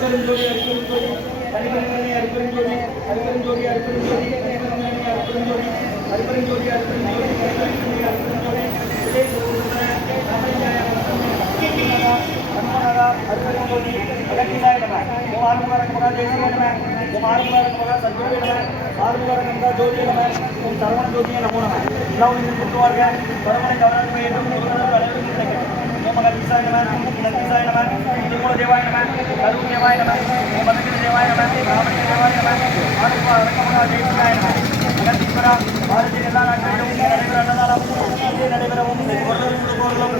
அருப்பெருஞ்சோதி அருப்பெருஞ்சோதி தனிப்பெருங்கனை அருப்பெருஞ்சோதி அருப்பெருஞ்சோதி அருப்பெருஞ்சோதி தனிப்பெருங்கனை அருப்பெருஞ்சோதி அருப்பெருஞ்சோதி அருப்பெருஞ்சோதி தனிப்பெருங்கனை அருப்பெருஞ்சோதி விஜய் அருப்பெருஞ்சோதி அகத்தினாய நம ஓம் ஆறுமுகரங்க மகா தேசிய நம ஓம் ஆறுமுகரங்க மகா சத்குரு நம ஆறுமுகரங்க மகா ஜோதி நம ஓம் சரவண ஜோதிய நமோ நம எல்லாம் கூட்டுவார்கள் பரமனை கவனம் என்றும் அனைவரும் கிடைக்கும் ஓம் மகதீசாய நம இலத்தீசாய நம திருமூல தேவாய நம கருண தேவாய நம ஓம் மதகிரி தேவாய நம ராமணி தேவாய நம ஆறுமுக அரங்க மகா தேசியாய நம அகத்தீஸ்வரா பாரதிய எல்லா நாட்களிலும் நடைபெற அன்னதானம் நடைபெறவும் உடல்களும்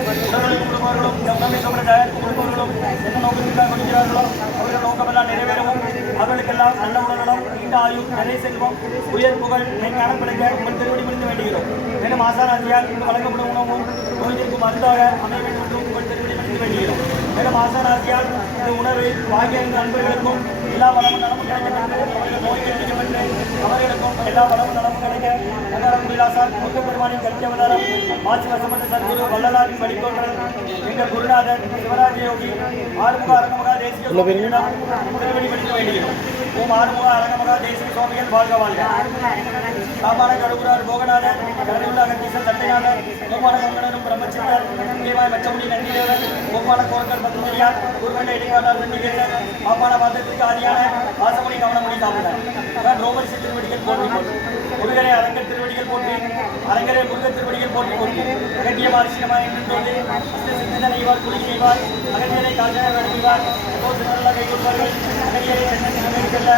இந்த உணவை சமர தயாரிப்பு கொடுப்பவர்களும் என்ன நோக்கத்திற்காக கொடுக்கிறார்களோ அவர்கள் நோக்கமெல்லாம் நிறைவேறவும் அவர்களுக்கெல்லாம் நல்ல உடல்நலம் நீண்ட ஆயுள் நிறை செல்வம் உயர் புகழ் மெஞ்ஞானம் கிடைக்க உங்கள் திருவடி முடிந்து வேண்டுகிறோம் மேலும் ஆசானாதியால் இங்கு வழங்கப்படும் உணவும் நோய்களுக்கு மருந்தாக அமைய வேண்டும் என்றும் உங்கள் திருவடி முடிந்து வேண்டுகிறோம் மேலும் ஆசானாதியால் இந்த உணவை வாங்கிய நண்பர்களுக்கும் எல்லா வளமும் நலமும் கிடைக்கப்பட்டு அவர்கள் நோய் கிடைக்கப்பட்டு அவர்களுக்கும் எல்லா வளமும் நலமும் கிடைக்க நகரம் விலாசால் முருகப்பெருமானின் கல்வி அவதாரம் மாசி வசமன்ற சத்குரு வள்ளலாரின் வழித்தோன்றல் எங்கள் குருநாதர் சிவராஜ யோகி ஆறுமுக அரங்கமகா தேசிய திருவடி படித்து வேண்டுகிறோம் ஓம் ஆறுமுக அரங்கமகா தேசிய சுவாமிகள் வாழ்க வாழ்க காப்பான கருகுரார் போகநாதர் கருவுள்ள அகத்தீசன் சட்டைநாதர் ஓமான மங்கனரும் பிரம்மச்சித்தர் தேவாய் மச்சமுடி நந்திதேவர் ஓமான கோர்க்கர் பத்துமரியார் குருவண்ட இடைக்காட்டார் வெண்ணிகேசர் பாப்பான பாத்திரத்திற்கு ஆதியான வாசமணி கவனமணி தாமதர் ரோமரிசி திருவடிகள் போற்றி போற்றி முருகரை அரங்கர் திருவடிகள் போற்றி அரங்கரே முருகர் திருவடிகள் போற்றி போற்றி அகத்திய மாரிசினமாய் என்று சித்தனை இவார் குடி செய்வார் அகத்தியரை காஜனை நடத்துவார் சிறந்த கை கொடுப்பார்கள் அகத்தியரை செல்ல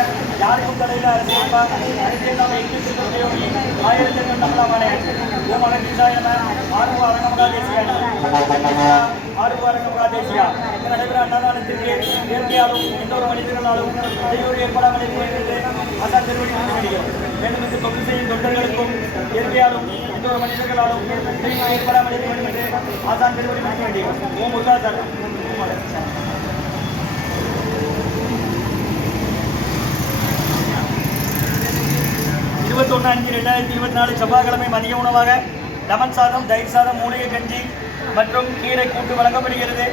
யாருக்கும் தலையில் அரசியல்பார் அரசியல் நாம் எங்கிருந்தோகி ஆயிரத்தி நம்மளாமான ஓம் அகத்தீசாய நம ஆறுமுக அரங்கமகா தேசியா ஆறுமுக அரங்கமகா தேசியா நடைபெற அன்னதானத்திற்கு இயற்கையாலும் எந்த ஒரு மனிதர்களாலும் இடையூறு ஏற்படாமல் இருக்கிறது ஆசான் திருவடி வருகிறோம் மேலும் இந்த தொண்டு செய்யும் தொண்டர்களுக்கும் இயற்கையாலும் எந்த ஒரு மனிதர்களாலும் இடையூறு ஏற்படாமல் இருக்க வேண்டும் என்று ஆசான் திருவடி முடிக்க வேண்டியோம் ஓம் முருகாசார் 21/5/2024 செவ்வாய்க்கிழமை மதிய உணவாக லெமன் சாதம், தயிர் சாதம், மூலிகை கஞ்சி மற்றும் கீரை கூட்டு வழங்கப்படுகிறது.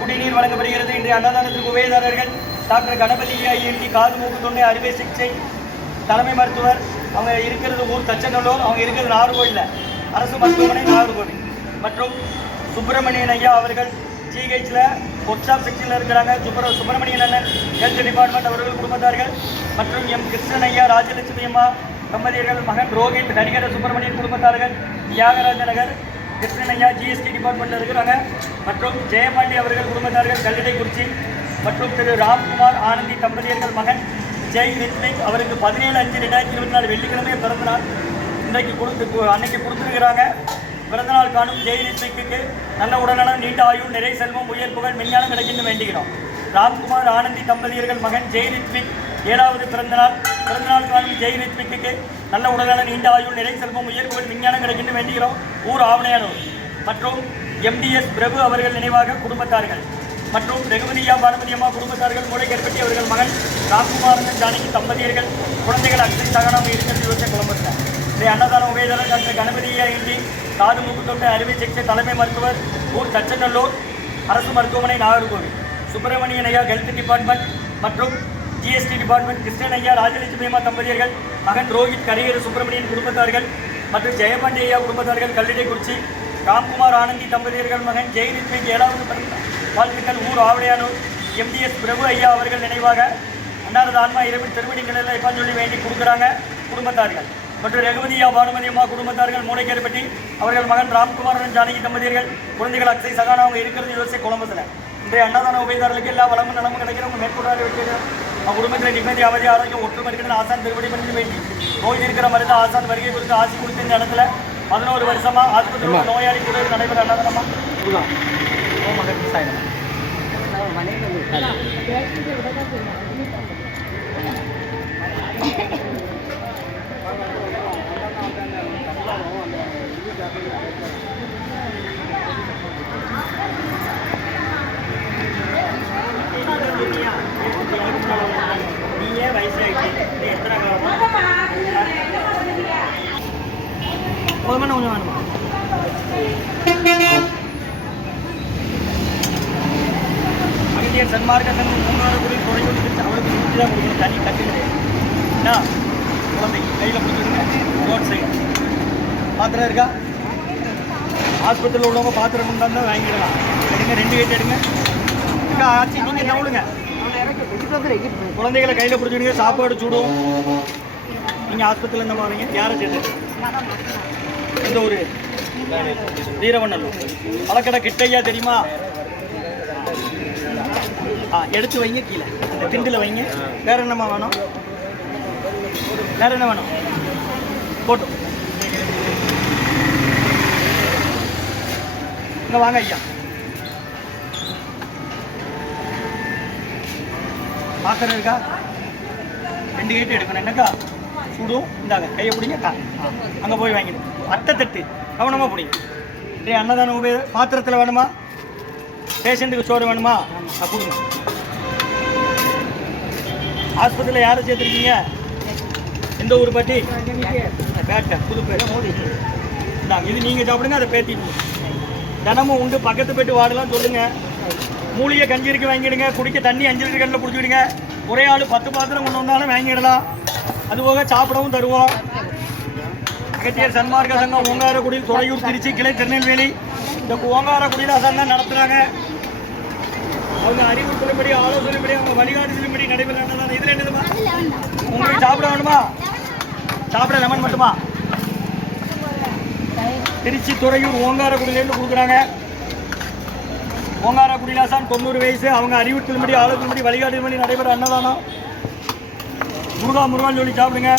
குடிநீர் வழங்கப்படுகிறது. இன்றைய அன்னதானத்திற்கு உபயதாரர்கள் டாக்டர் கணபதி ஐஎன்டி காது மூக்கு தொண்டை அறுவை சிகிச்சை தலைமை மருத்துவர். அவங்க இருக்கிறது ஊர் தச்சநல்லூர். அவங்க இருக்கிறது நாகர்கோவில் அரசு மருத்துவமனை நாகர்கோவில். மற்றும் சுப்பிரமணியன் ஐயா அவர்கள் ஜிஹெச்சில் ஒர்க் ஷாப் செக்ஷனில் இருக்கிறாங்க. சுப்பிரமணியன் அண்ணன் ஹெல்த் டிபார்ட்மெண்ட் அவர்கள் குடும்பத்தார்கள். மற்றும் எம் கிருஷ்ணன் ஐயா, ராஜலட்சுமி அம்மா தம்பதியர்கள் மகன் ரோஹித், ஹரிகர சுப்பிரமணியன் குடும்பத்தார்கள். தியாகராஜ நகர் கிருஷ்ணன் ஐயா ஜிஎஸ்டி டிபார்ட்மெண்ட்டில் இருக்கிறாங்க. மற்றும் ஜெயபாண்டி அவர்கள் குடும்பத்தார்கள் கல்லிடைக்குறிச்சி. மற்றும் திரு ராம்குமார் ஆனந்தி தம்பதியர்கள் மகன் ஜெய் ரித்விக் அவருக்கு 17/5/2024 வெள்ளிக்கிழமை பிறந்தநாள். அன்னைக்கு கொடுத்துருக்கிறாங்க. பிறந்தநாள் காணும் ஜெய் ரித்விக்கு நல்ல உடல்நலம், நீண்ட ஆயுள், நிறை செல்வம், உயர் புகழ், மெஞ்ஞானம் கிடைக்கின்ற வேண்டுகிறோம். ராம்குமார் ஆனந்தி தம்பதியர்கள் மகன் ஜெய் ரித்விக் 7வது பிறந்தநாள் காணும் ஜெய் ரித்விக்கு நல்ல உடல்நலம், நீண்ட ஆயுள், நிறை செல்வம், உயர் புகழ், விஞ்ஞானம் கிடைக்கின்ற வேண்டுகிறோம். ஊர் ஆவணையானூர். மற்றும் எம்டிஎஸ் பிரபு அவர்கள் நினைவாக குடும்பத்தார்கள். மற்றும் ரகுபதியா பானுமதி அம்மா குடும்பத்தார்கள். மூளைக்கற்பட்டி அவர்கள் மகன் ராம்குமாரன் ஜானகி தம்பதியர்கள். குழந்தைகள் அக்ஷய் சகனம் இருக்கிறது. இவற்றை குழம்புகிறார். இதை அன்னதான உபயதாரர் டாக்டர் கணபதியா இன்றி காது மூக்கு தொண்டை அறுவை சிகிச்சை தலைமை மருத்துவர், ஊர் தச்சநல்லூர் அரசு மருத்துவமனை நாகர்கோவில். சுப்பிரமணியன் ஐயா ஹெல்த் டிபார்ட்மெண்ட் மற்றும் ஜிஎஸ்டி டிபார்ட்மெண்ட். கிருஷ்ணன் ஐயா, ராஜலட்சுமி அம்மா தம்பதியர்கள் மகன் ரோஹித், கரியர் சுப்பிரமணியன் குடும்பத்தார்கள். மற்றும் ஜெயபாண்டி ஐயா குடும்பத்தார்கள் கல்லிடைக்குறிச்சி. ராம்குமார் ஆனந்தி தம்பதியர்கள் மகன் ஜெய் ரித்விக் 7வது பிறந்த வாழ்த்துக்கள். ஊர் ஆவடையானூர். எம்டிஎஸ் பிரபு ஐயா அவர்கள் நினைவாக அன்னாரது ஆன்மா இரவில் திருவடி நிலையில் வைப்பான்னு சொல்லி வேண்டி கொடுக்குறாங்க குடும்பத்தார்கள். மற்றும் ரகுபதியா பானுமதி அம்மா குடும்பத்தார்கள். மூளைக்கேற்பட்டி அவர்கள் மகன் ராம்குமாரன் ஜானகி தம்பதியர்கள். குழந்தைகள் அக்ஷய் சகானா அவங்க இருக்கிறது யோசிச்சு குழம்புல. இன்றைய அன்னதான உபயதாரர்களுக்கு எல்லா வளமும் நலமும் கிடைக்கிறவங்க மேற்கொண்டாடி வைக்கிறது. அவங்க குடும்பத்தில் நிம்மதி, அவதி, ஆரோக்கியம், ஒற்றுமை இருக்கிற ஆசான் திருவடி பண்ணி வேண்டி நோய் இருக்கிற மருந்து ஆசான் வருகை குறித்து ஆசி கொடுத்து இந்த இடத்துல 11 வருஷமாக ஆஸ்பத்திரியில் நோயாளி கூட நடைபெற அன்னதானமா ஓம் மகன் நீயே வயசாகிட்டு எத்தனை கொஞ்சம் வேணுமா? அங்கேயே சன்மார்க்க சங்கம் மூங்காரக்குடி துறையூர் திருச்சி அவளுக்கு சுற்றி தான் கொடுக்கணும் தண்ணி கட்டுங்க என்ன குழந்தை கையில் பிடிச்சிடுங்க ரோட் சைடு பாத்திரம் இருக்கா ஆஸ்பத்திரியில் உள்ளவங்க பாத்திரம் இருந்தால் வாங்கிடலாம் எடுங்க 2 கேட்டு எடுங்க ஆச்சு நீங்கள் நவுளுங்க குழந்தைகளை கையில் பிடிச்சிடுங்க சாப்பாடு சுடும் நீங்கள் ஆஸ்பத்திரியில் இருந்த வரீங்க யாரை சேர்த்து எந்த ஒரு வீரவண்ணூர் பழக்கடை கிட்டையா தெரியுமா எடுத்து வைங்க கீழே அந்த திண்டில் வைங்க வேற என்னம்மா வேணும் வேற என்ன வேணும் போட்டும் இங்கே வாங்க ஐயா பாத்திரம் இருக்கா 2 கேட்டு எடுக்கணும் என்னக்கா சுடும் இந்தாங்க கையை பிடிங்க அங்கே போய் வாங்கிடு அட்டை தட்டு கவனமாக பிடிங்க அன்னதானம் பாத்திரத்தில் வேணுமா பேஷண்ட்டுக்கு சோறு வேணுமா கொடுங்க ஆஸ்பத்திரியில் யாரை சேர்த்துருக்கீங்க எந்த ஊர் பாட்டி பேட்டை புதுப்பேட்டை மோடி இந்தாங்க இது நீங்கள் சாப்பிடுங்க அதை பேத்திட்டு தினமும் உண்டு பக்கத்து போய்ட்டு வாடலாம் சொல்லுங்கள் மூலிகை கஞ்சி இருக்கு வாங்கிடுங்க குடிக்க தண்ணி 5 லிட்டர் கண்ணில் குடிச்சுடுங்க ஒரே ஆள் 10 பாத்திரம் கொண்டு வந்தாலும் வாங்கிடலாம் அதுபோக சாப்பிடவும் தருவோம் அகத்தியர் சன்மார்க்க சங்கம் ஓங்காரக்குடி துறையூர் திருச்சி கிளை திருநெல்வேலி இந்த ஓங்காரக்குடியில் தான் நடத்துகிறாங்க அவங்க அறிவுறுத்தலின்படி ஆலோசனைப்படி அவங்க வழிகாட்டுதலின்படி நடைபெறாங்க இதில் என்னதுமா உங்களுக்கு சாப்பிட வேணுமா சாப்பிட லெமன் மட்டுமா திருச்சி துறையூர் ஓங்காரக்குடியிலேருந்து கொடுக்குறாங்க ஓங்காரக்குடியிலாசான் 90 வயசு அவங்க அறிவுறுத்தலின்படி ஆலோசனைப்படி வழிகாட்டுதலின்படி நடைபெற அன்னதானம் முருகான்னு சொல்லி சாப்பிடுங்க